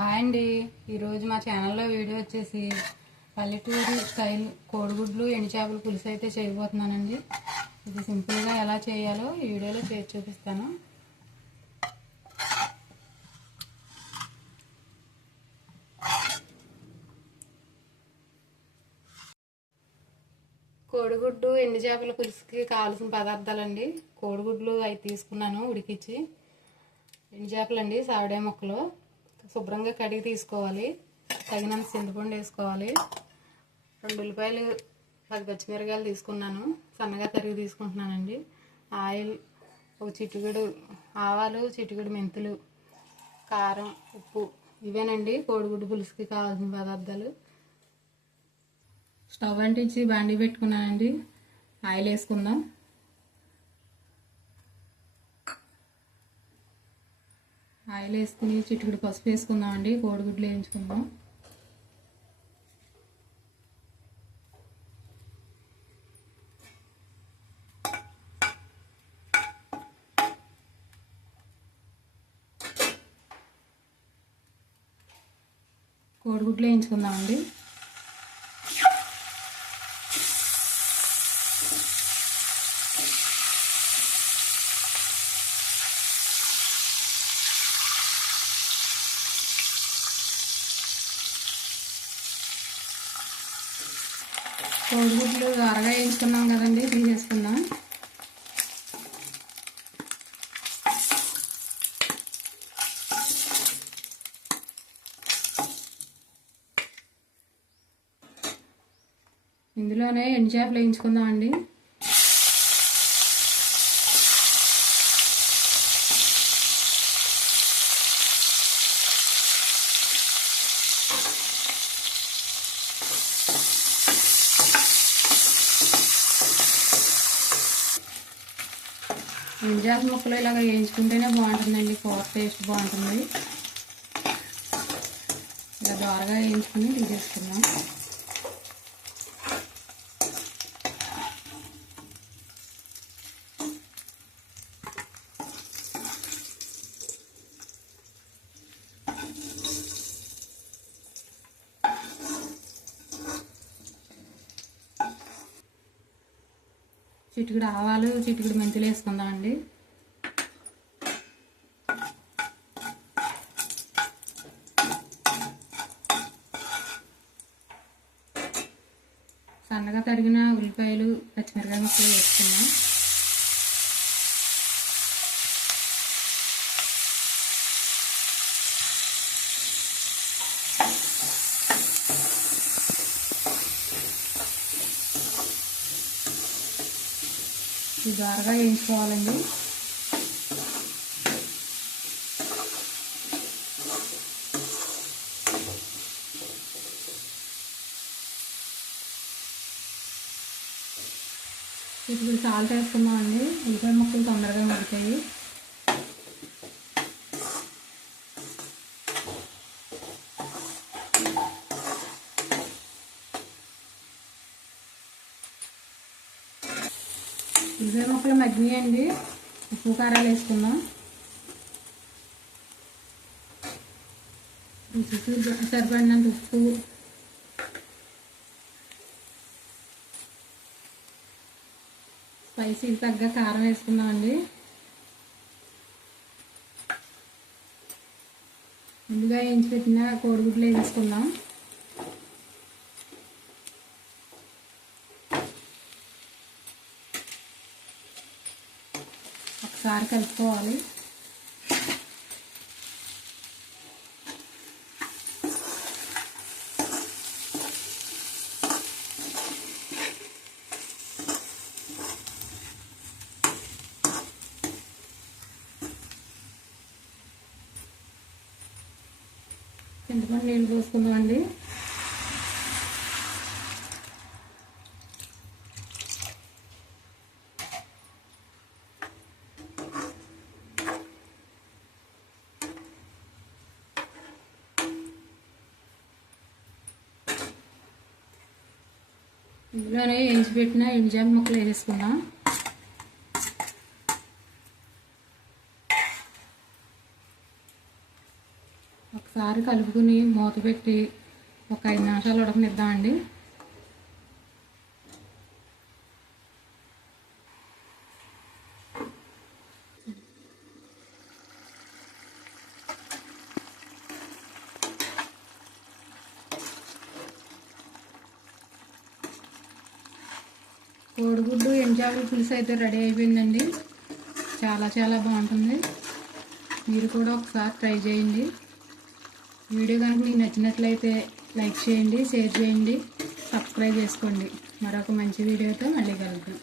Hi అండి. ఈరోజు మా ఛానల్లో వీడియో వచ్చేసి పల్లెటూరు స్టైల్ కోడిగుడ్లు ఎండు చేపల పులుసు అయితే చేయబోతున్నానండి. ఇది సింపుల్గా ఎలా చేయాలో ఈ వీడియోలో చేసి చూపిస్తాను. కోడిగుడ్డు ఎండు చేపల పులుసుకి కావాల్సిన పదార్థాలండి. కోడిగుడ్లు అవి తీసుకున్నాను ఉడికించి. ఎండు చేపలు అండి సావిడే ముక్కలు శుభ్రంగా కడిగి తీసుకోవాలి. తగినంత చింతపండు వేసుకోవాలి. 2 ఉల్లిపాయలు 10 పచ్చిమిరకాయలు తీసుకున్నాను, సన్నగా తరిగి తీసుకుంటున్నానండి. ఆయిల్, ఒక చిటికెడు ఆవాలు, చిటికెడు మెంతులు, కారం, ఉప్పు ఇవేనండి కోడిగుడ్డు పులుసుకి కావాల్సిన పదార్థాలు. స్టవ్ అంటించి బాండీ పెట్టుకున్నానండి. ఆయిల్ వేసుకుందాం. ఆయిల్ వేసుకుని చిటికెడు పసుపు వేసుకుందామండి. కోడిగుడ్లు వేయించుకుందాం. కోడిగుడ్లు వేయించుకుందామండి. కోడిగుడ్లు అరగా వేయించుకున్నాం కదండి, తీసేసుకుందాం. ఇందులోనే ఎండు చేపలు వేయించుకుందామండి. ఎండు చేపల ముక్కలు ఇలాగ వేయించుకుంటేనే బాగుంటుందండి, కూర టేస్ట్ బాగుంటుంది. ఇలా దోరగా వేయించుకుని తీసేసుకుందాం. చిటికెడు ఆవాలు, చిటికెడు మెంతులు వేసుకుందామండి. సన్నగా తరిగిన ఉల్లిపాయలు, పచ్చిమిరకాయ ముక్కలు వేసుకుందాం. ఇది దోరగా వేయించుకోవాలండి. ఇప్పుడు సాల్ట్ వేసుకున్నామండి. ఉల్లిపాయ ముక్కలు తొందరగా ఉడుతాయి. ఉల్లిపాయ ముక్కలు మగ్గినాయండి. ఉప్పు కారాలు వేసుకుందాం. రుచికి సరిపడినంత ఉప్పు, స్పైసీకి తగ్గ కారం వేసుకుందామండి. ముందుగా వేయించి పెట్టిన కోడిగుడ్లు వేసుకుందాం. ఒకసారి కలుపుకోవాలి. చింతపండు నీళ్ళు పోసుకుందామండి. ఇందులోనే వేయించి పెట్టిన ఎండు చేపల ముక్కలు వేసేసుకుందాం. ఒకసారి ఒకసారి కలుపుకుని మూత పెట్టి ఒక 5 నిమిషాలు ఉడకనిద్దామండి. కోడిగుడ్డు ఎండుచేపల పులుసు అయితే రెడీ అయిపోయిందండి. చాలా బాగుంటుంది. మీరు కూడా ఒకసారి ట్రై చేయండి. వీడియో కనుక మీకు నచ్చినట్లయితే లైక్ చేయండి, షేర్ చేయండి, సబ్స్క్రైబ్ చేసుకోండి. మరొక మంచి వీడియోతో మళ్ళీ కలుద్దాం.